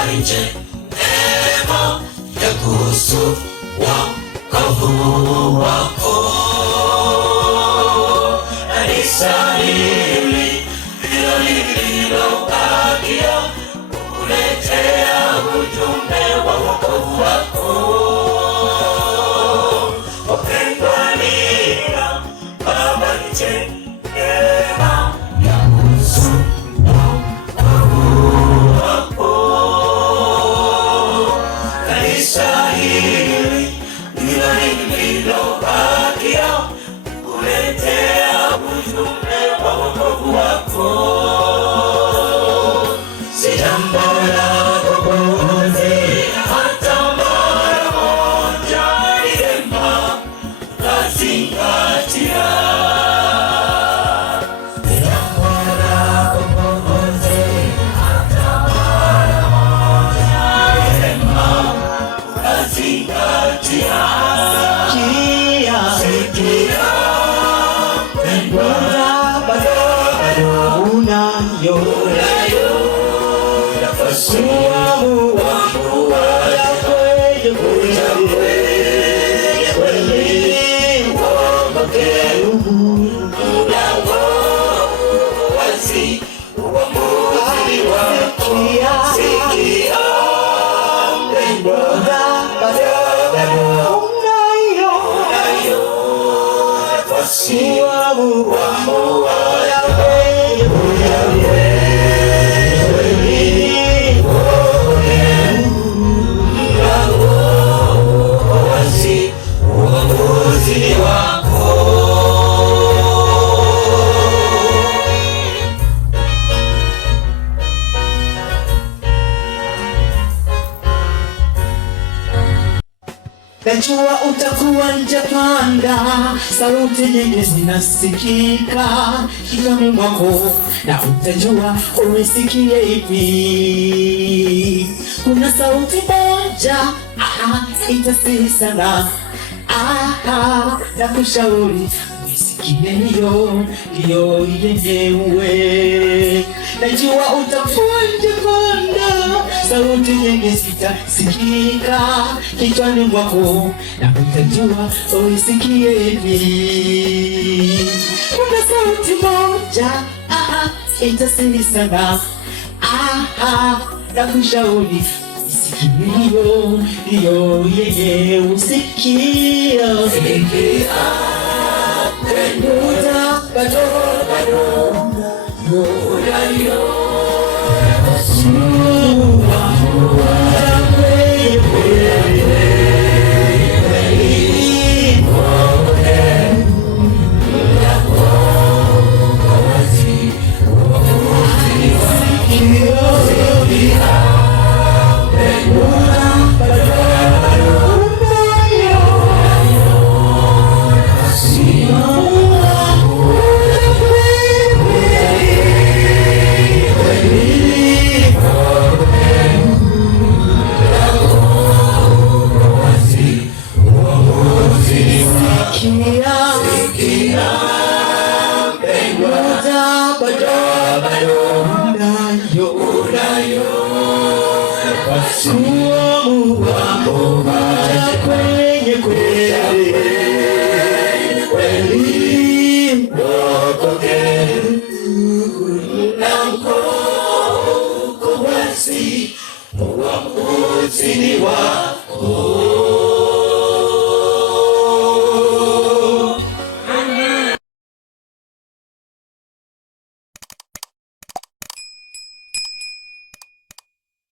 habari njema ya kuhusu wokovu wako. Kanisa hili ndilo lililobakia kukuletea ujumbe wa wokovu wako. Wapendwa, nina habari njema ya kuhusu wokovu wako. Kanisa hili ndilo lililobakia kukuletea ujumbe wa wokovu wako. Si jambo la kupumzika hata mara moja, ni vyema ukazingatia. Si jambo la kupumzika hata mara moja, ni vyema ukazingatia. Sikia bado unayo nafasi kuamua ya kweli mlango wazi, uamuzi wako. Sikia mpendwa, bado unayo nafasi kuamua ya kweli uamuzi wako. Najua utakuwa nje panda, sauti nyingi zinasikika kichwani mwako, na utajua umesikia ipi. Kuna sauti moja itasihi sana, na kushauri uisikie hiyo yenyewe. Najua utakuwa nje panda, sauti nyingi zitasikika kichwani mwako, na utajua uisikie ipi. Kuna sauti moja itasihi sana, na kushauri uisikie hiyo yenyewe. Sikia mpendwa, bado unayo kwenye kweli uamuzi wako.